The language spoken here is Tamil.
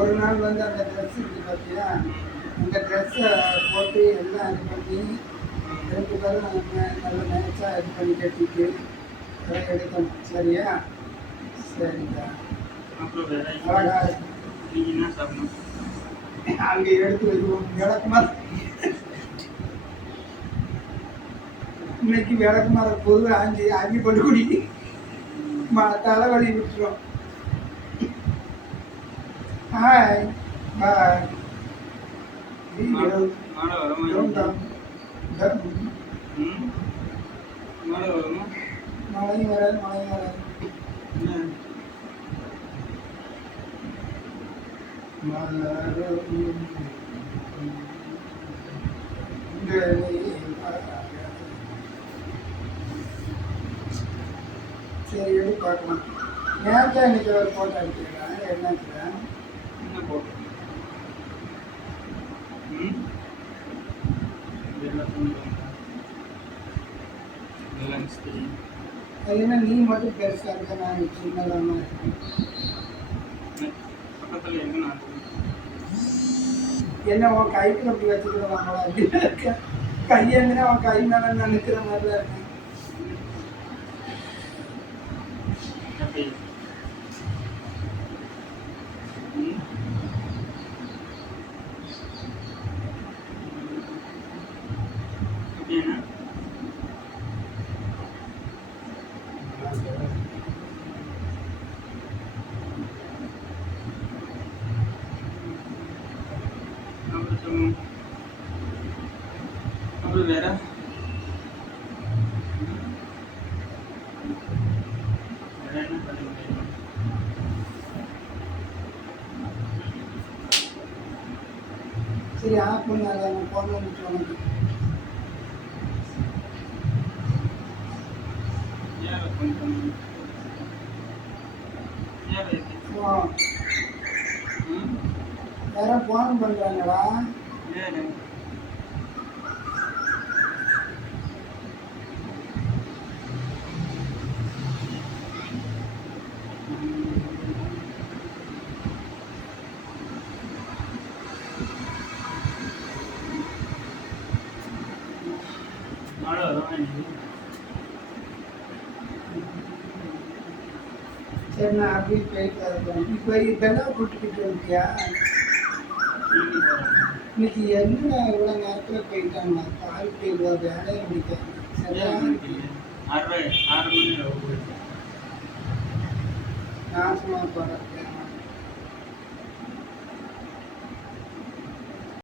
ஒரு நாள் வந்து அந்த ட்ரெஸ் இருக்கு பார்த்தியா, அந்த ட்ரெஸ்ஸை போட்டு எல்லாம் இது பண்ணி 2 பேரும் நல்ல மேட்சாக இது பண்ணி கட்டிட்டு அதை எடுக்கணும். சரியா? சரிடா. அழகா அங்கே எடுத்து வைக்குவோம். விளக்குமாறு இன்னைக்கு விளக்குமாறு பொது ஆஞ்சி கொண்டு குடி தலைவலி விட்டுரும். Hi bye. மழையும் வராது மழையும் வராது. சரி எடுத்து பார்க்கலாம். நேரத்தை இன்னைக்கு ஒரு ஃபோட்டோ எடுத்துக்கிறேன். என்னக்கிறேன் என்ன போட்டோ? அது என்ன நீ மட்டும் பெருசாக இருக்க, நான் சின்னதாக இருக்கேன். பக்கத்தில் என்ன உன் கைக்கு அப்படி வச்சுக்கிறதாங்களா? அப்படின்னு இருக்கேன். கையெங்கன்னா அவன் கை மேலே நினைக்கிற மாதிரி தான் இருக்கேன். வேற சரி ஆஃப் பண்ணி அதை ஃபோன் பண்ணிட்டு உனக்கு யாரோ ஃபோன் பண்ணுறாங்கடா. சரி நான் அப்படியே போயிட்டு இருக்கேன். இப்போ இதெல்லாம் கூட்டிக்கிட்டு இருக்கியா? இன்னைக்கு என்ன இவ்வளோ நேரத்தில் போயிட்டாங்க? காலுக்கு இவ்வளோ வேலையை முடிக்காங்க. சரியா? 6 மணி நான் சும்மா போகிறேன்.